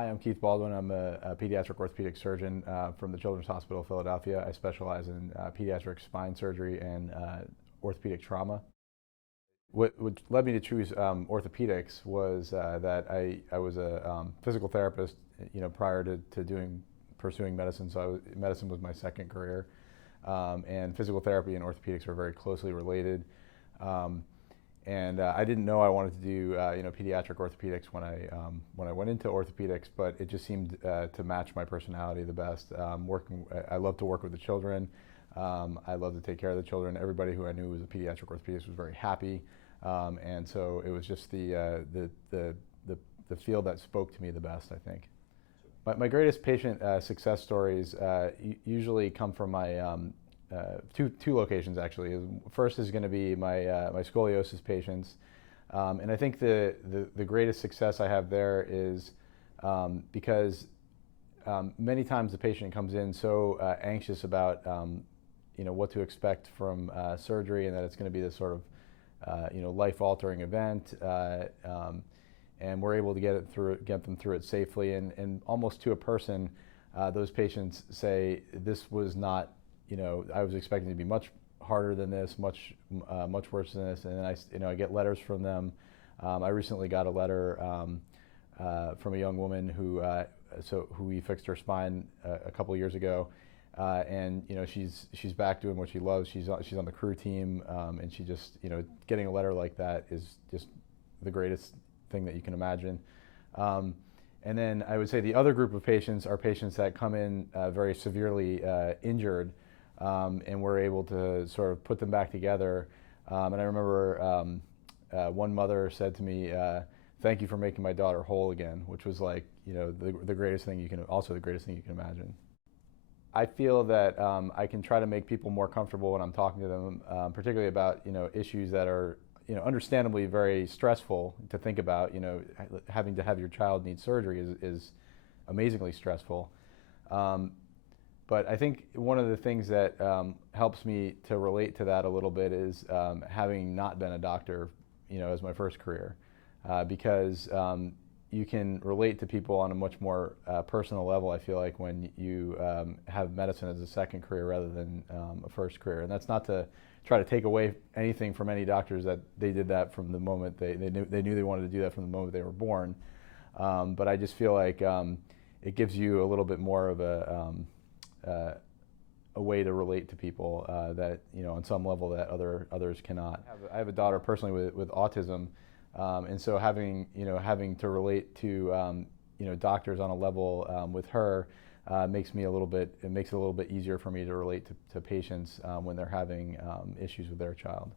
Hi, I'm Keith Baldwin. I'm a pediatric orthopedic surgeon from the Children's Hospital of Philadelphia. I specialize in pediatric spine surgery and orthopedic trauma. What led me to choose orthopedics was that I was a physical therapist, prior to pursuing medicine. So medicine was my second career, and physical therapy and orthopedics are very closely related. And I didn't know I wanted to do pediatric orthopedics when I went into orthopedics, but it just seemed to match my personality the best. I love to work with the children. I love to take care of the children. Everybody who I knew was a pediatric orthopedist was very happy, and so it was just the field that spoke to me the best, I think. My greatest patient success stories usually come from my two locations, actually. First is going to be my scoliosis patients, and I think the greatest success I have there is because many times the patient comes in so anxious about what to expect from surgery, and that it's going to be this sort of life-altering event, and we're able to get them through it safely, and almost to a person, those patients say, this was not, I was expecting it to be much harder than this, much worse than this, and then I get letters from them. I recently got a letter from a young woman who we fixed her spine a couple years ago, and she's back doing what she loves. She's on the crew team, and she just getting a letter like that is just the greatest thing that you can imagine. And then I would say the other group of patients are patients that come in very severely injured, and we're able to sort of put them back together. And I remember one mother said to me, "Thank you for making my daughter whole again," which was like, the greatest thing the greatest thing you can imagine. I feel that I can try to make people more comfortable when I'm talking to them, particularly about issues that are understandably very stressful to think about. Having to have your child need surgery is amazingly stressful. But I think one of the things that helps me to relate to that a little bit is having not been a doctor, as my first career, because you can relate to people on a much more personal level, I feel like, when you have medicine as a second career rather than a first career. And that's not to try to take away anything from any doctors that they did that from the moment they knew they wanted to do that from the moment they were born. But I just feel like it gives you a little bit more of a way to relate to people that on some level that others cannot. I have a daughter personally with autism, and so having to relate to doctors on a level with her makes it a little bit easier for me to relate to patients when they're having issues with their child.